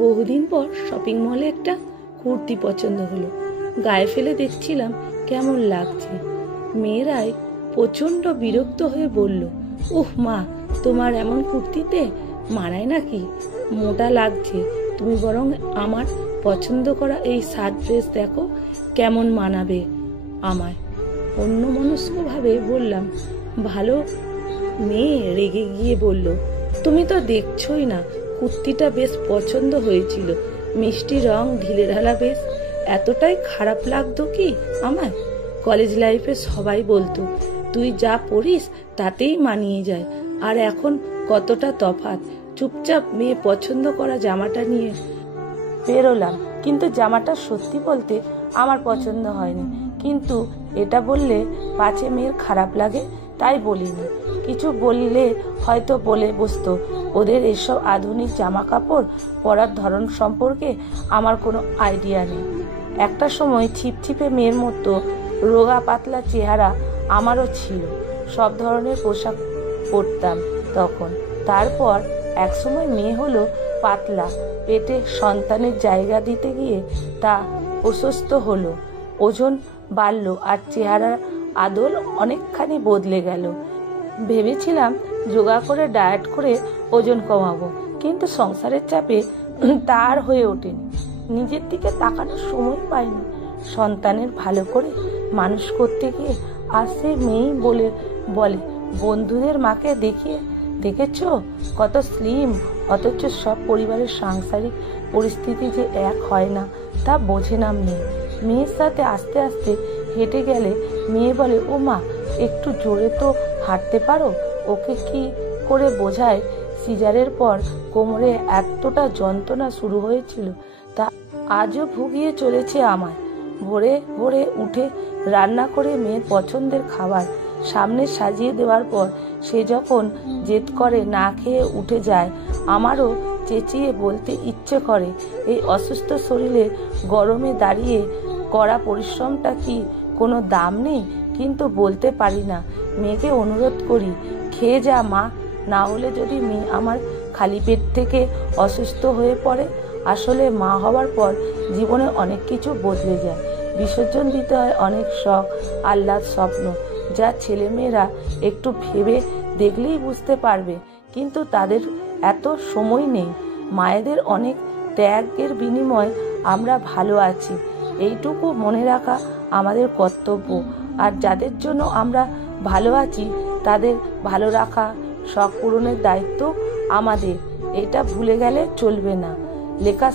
বহুদিন পর শপিং মলে একটা কুর্তি পছন্দ হলো। গায়ে ফেলে দেখছিলাম কেমন লাগছে। মেয়েরাই প্রচন্ড বিরক্ত হয়ে বলল, উহ মা, তোমার এমন কুর্তিতে মানায় নাকি? মোটা লাগছে। তুমি বরং আমার পছন্দ করা এই শার্ট ড্রেস দেখো কেমন মানাবে আমায়। অন্যমনস্কভাবে বললাম ভালো। মেয়ে রেগে গিয়ে বলল, তুমি তো দেখছোই না, কুর্তিটা বেশ পছন্দ হয়েছিল, মিষ্টি রং, ঢিলেঢালা, বেশ এতটাই খারাপ লাগতো কি আমায়? কলেজ লাইফে সবাই বলতো তুই যা পরিস তাতেই মানিয়ে যায়, আর এখন কতটা তফাৎ। চুপচাপ মেয়ে পছন্দ করা জামাটা নিয়ে বেরোলাম, কিন্তু জামাটা সত্যি বলতে আমার পছন্দ হয়নি। কিন্তু এটা বললে পাছে মেয়ের খারাপ লাগে, তাই বলিনি। কিছু বললে হয়তো বলে বসতো, ওদের এসব আধুনিক জামা কাপড় পরার ধরন সম্পর্কে আমার কোনো আইডিয়া নেই। একটা সময় ছিপছিপে মেয়ের মতো রোগা পাতলা চেহারা আমারও ছিল, সব ধরনের পোশাক পরতাম তখন। তারপর একসময় মেয়ে হলো পাতলা, পেটে সন্তানের জায়গা দিতে গিয়ে তা অসুস্থ হলো, ওজন বাড়লো, আর চেহারার আদল অনেকখানি বদলে গেল। ভেবেছিলাম যোগা করে ডায়েট করে ওজন কমাবো, কিন্তু সংসারের চাপে তা আর হয়ে ওঠেনি। নিজের দিকে তাকানোর সময় পাইনি। সন্তানের ভালো করে মানুষ করতে গিয়ে আর সে মেয়েই বলে বন্ধুদের মাকে দেখেছ কত স্লিম, অথচ সব পরিবারের সাংসারিক পরিস্থিতি যে এক হয় না তা বোঝে না মেয়ে। মেয়ের সাথে আস্তে আস্তে হেঁটে গেলে মেয়ে বলে, ও মা, একটু জোরে তো হাঁটতে পারো। ওকে কি করে বোঝায় সিজারের পর কোমরে এতটা যন্ত্রণা শুরু হয়েছিল তা আজও ভুগিয়ে চলেছে আমায়। ভোরে ভোরে উঠে রান্না করে মেয়ের পছন্দের খাবার সামনে সাজিয়ে দেওয়ার পর সে যখন জেদ করে না খেয়ে উঠে যায়, আমারও চেঁচিয়ে বলতে ইচ্ছে করে, এই অসুস্থ শরীরে গরমে দাঁড়িয়ে করা পরিশ্রমটা কি কোনো দাম নেই? কিন্তু বলতে পারি না। মেয়েকে অনুরোধ করি, খেয়ে যা মা, না হলে যদি মেয়ে আমার খালি পেট থেকে অসুস্থ হয়ে পড়ে। আসলে মা হওয়ার পর জীবনে অনেক কিছু বদলে যায়। বিসর্জন দিতে হয় অনেক শখ, আহ্লাদ, স্বপ্ন, যা ছেলেমেয়েরা একটু ভেবে দেখলেই বুঝতে পারবে। কিন্তু তাদের এত সময় নেই। মায়েদের অনেক ত্যাগের বিনিময়ে আমরা ভালো আছি, এইটুকু মনে রাখা আমাদের কর্তব্য। আর যাদের জন্য আমরা ভালো আছি তাদের ভালো রাখা, শখ পূরণের দায়িত্ব আমাদের। এটা ভুলে গেলে চলবে না। লেখা